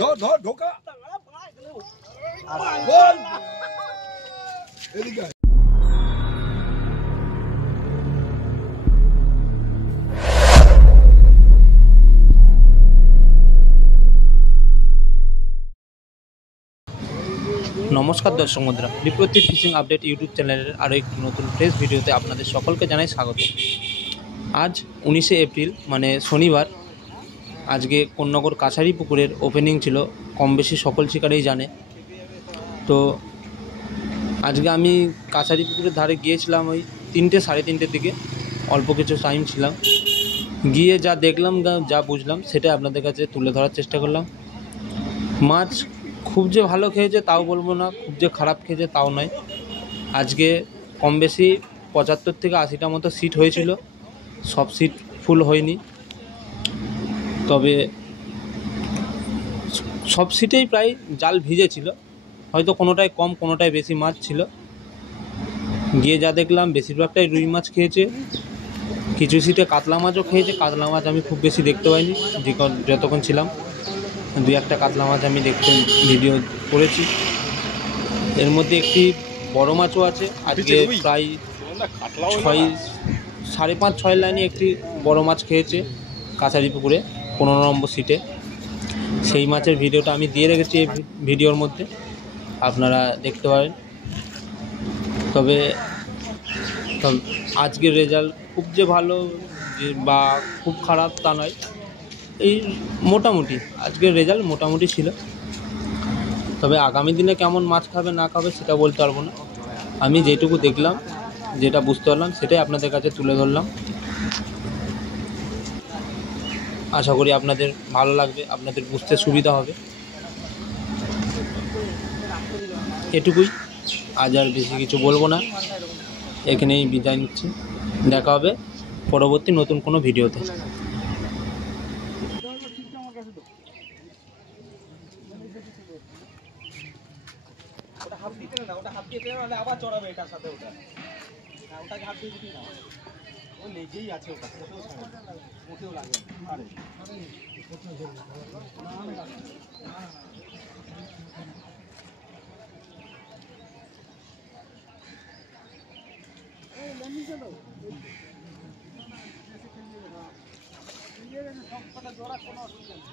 ধর ধর ঢোকা বল এদিকে নমস্কার দর্শক বন্ধুরা, বিপ্রতীর ফিশিং আপডেট ইউটিউব চ্যানেলের আরও একটি নতুন ফ্রেশ ভিডিওতে আপনাদের সকলকে জানাই স্বাগত। আজ 19শে এপ্রিল মানে শনিবার। আজকে কোন্নগর কাছারি পুকুরের ওপেনিং ছিল, কম বেশি সকল শিকারেই জানে। তো আজকে আমি কাছারি পুকুরের ধারে গিয়েছিলাম ওই 3টে সাড়ে 3টের দিকে, অল্প কিছু টাইম ছিলাম। গিয়ে যা দেখলাম যা বুঝলাম সেটা আপনাদের কাছে তুলে ধরার চেষ্টা করলাম। মাছ খুব যে ভালো খেয়েছে তাও বলবো না, খুব যে খারাপ খেয়েছে তাও নয়। আজকে কম বেশি 75 থেকে 80টা মতো সিট হয়েছিল, সব সিট ফুল হয়নি, তবে সব সিটেই প্রায় জাল ভিজেছিল, হয়তো কোনোটায় কম কোনোটায় বেশি মাছ ছিল। গিয়ে যা দেখলাম বেশিরভাগটাই রুই মাছ খেয়েছে, কিছু সিটে কাতলা মাছও খেয়েছে। কাতলা মাছ আমি খুব বেশি দেখতে পাইনি, যতক্ষণ ছিলাম 2-1টা কাতলা মাছ আমি দেখতে ভিডিও করেছি। এর মধ্যে একটি বড় মাছও আছে। আজকে প্রায় 5.5-6 লাইনে একটি বড় মাছ খেয়েছে কাছারি পুকুরে 15 নম্বর সিটে। সেই মাছের ভিডিওটা আমি দিয়ে রেখেছি এই ভিডিওর মধ্যে, আপনারা দেখতে পারেন। তবে আজকের রেজাল্ট খুব যে ভালো বা খুব খারাপ তা নয়, এই মোটামুটি আজকের রেজাল্ট মোটামুটি ছিল। তবে আগামী দিনে কেমন মাছ খাবে না খাবে সেটা বলতে পারবো না। আমি যেটুকু দেখলাম, যেটা বুঝতে পারলাম সেটাই আপনাদের কাছে তুলে ধরলাম। আশা করি আপনাদের ভালো লাগবে, আপনাদের বুঝতে সুবিধা হবে। এটুকুই, আজ আর বেশি কিছু বলবো না, এখানেই বিদায় নিচ্ছি। দেখা হবে পরবর্তী নতুন কোনো ভিডিওতে। হাত দিতে না, ওটা হাত দিয়ে নাহলে আবার চড়াবে এটার সাথে। ওটা ওটাকে হাত দিয়ে দিবি না, ও লেগেই আছে, ওটা মোটেও ছাড়ে না, মোটেও লাগে না। আরে সব কথা জোড়া কোনো অসুবিধা নেই।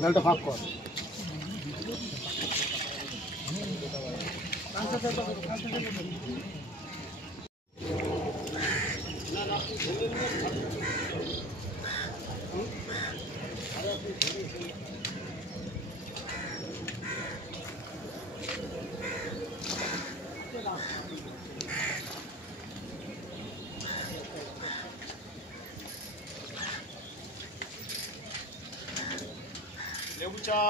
জালটা ফাঁক কর। লেবু চা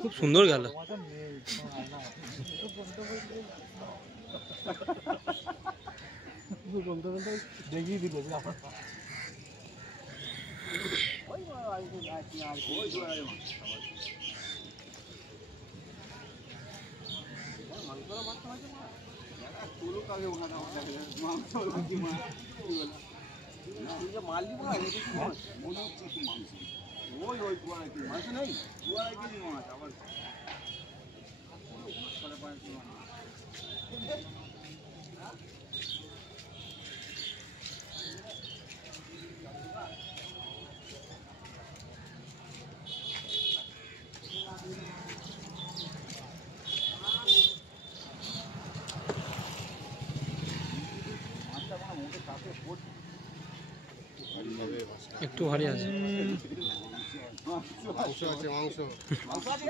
খুব সুন্দর গেল। দেখিয়ে দিল মারলি মনে হচ্ছে একটু মাংস, ওই ওই মাংস নেই, 2-2.5 কেজি মাছ আবার। একটু ভারী আছে। মাংস আছে মাংস মাংস আছে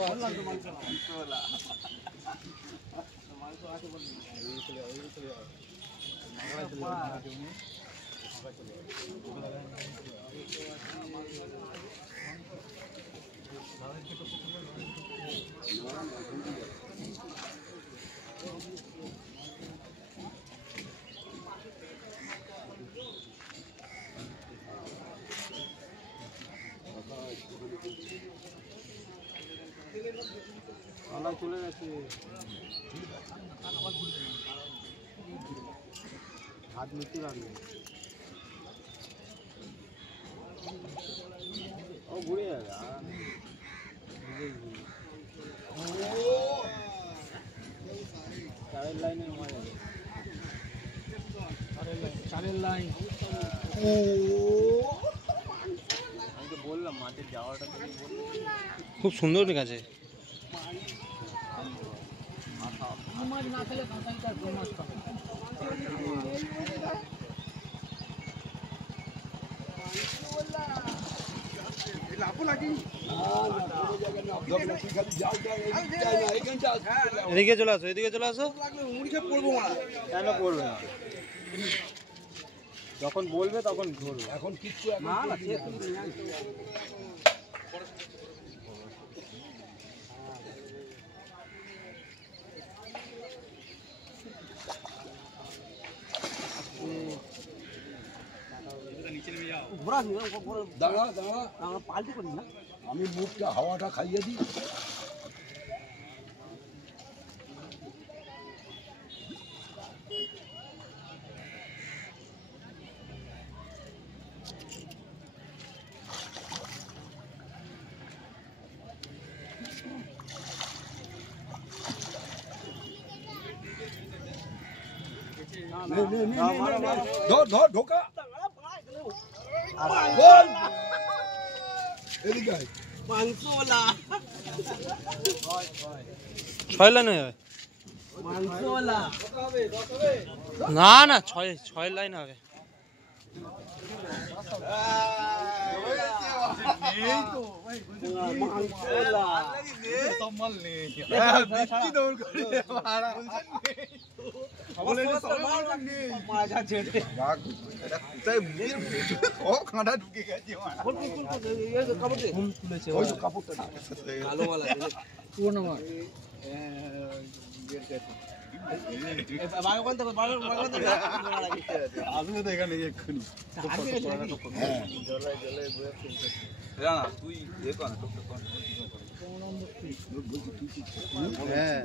বললাম তো মাংস আছে বললি চলে গেছে হাত নিতে লাগবে ও ঘুরে যাবে চারের লাইনে চারের লাইন আমি তো বললাম মাঠে যাওয়াটা খুব সুন্দর আছে। এদিকে চলে আসো, এদিকে চলে আসো। কেন পড়বে না? যখন বলবে তখন ধরবে। এখন কিচ্ছু না না দাঁড়া দাঁড়া আমরা পাল্টি করি না আমি মুখটা হাওয়াটা খাইয়ে দিই ধর ধর ঢোকা বল এদিকে আয়। মাংসওয়ালা 6 লাইন হবে মাংসওয়ালা না না 6 লাইন হবে। আসবে তো এখানে এক্ষুনি তুই ইয়ে কর না হ্যাঁ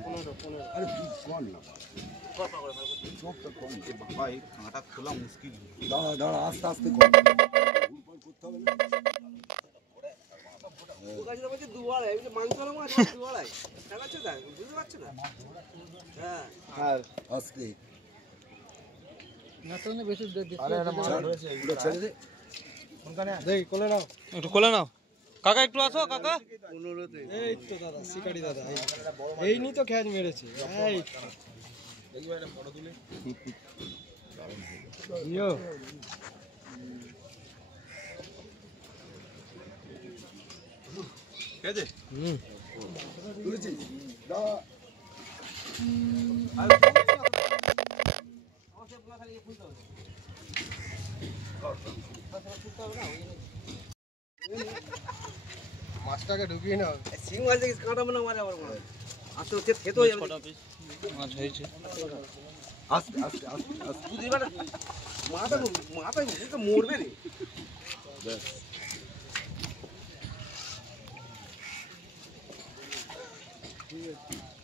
আরে কর না চোখটা কম বাবা এই কাঁটা খোলা মুশকিল দাঁড়া দাঁড়া আস্তে আস্তে কর করতে হবে না আস্তে ছেড়ে দে একটু কোলে নাও কাকা, একটু আসো কাকা। এই তো দাদা শিকারি দাদা এই নি তো খ্যাচ মেরেছে তুলেছি দাদা মাছটাকে ঢুকিয়ে নাও সিং মাছ দেখি কাঁটা মনে মারে আবার আসলে খেতে হয়ে যাবে মাছ হয়েছে। আস্তে আস্তে আস্তে আস্তে বুঝিবার মাথা মাথা তো মরবে রে ব্যাস ঠিক আছে